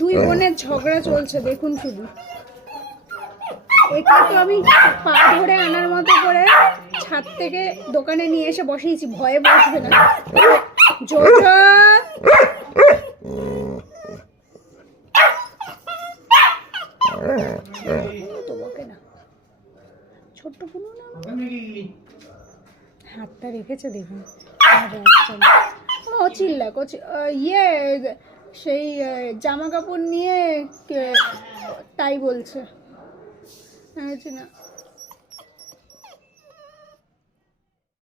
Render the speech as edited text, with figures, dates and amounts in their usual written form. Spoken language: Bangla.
দুই বোনের ঝগড়া চলছে দেখুন শুধু। একে তো আমি পা ধরে আনার মতো করে ছাদ থেকে দোকানে নিয়ে এসে বসিয়েছি, ভয়ে বসবে না। জোজো তো বকে না, ছোট্ট পুনু না, হাতটা রেখেছে দেখুন। ও চিল্লা ইয়ে সেই জামা কাপড় নিয়ে তাই বলছে, না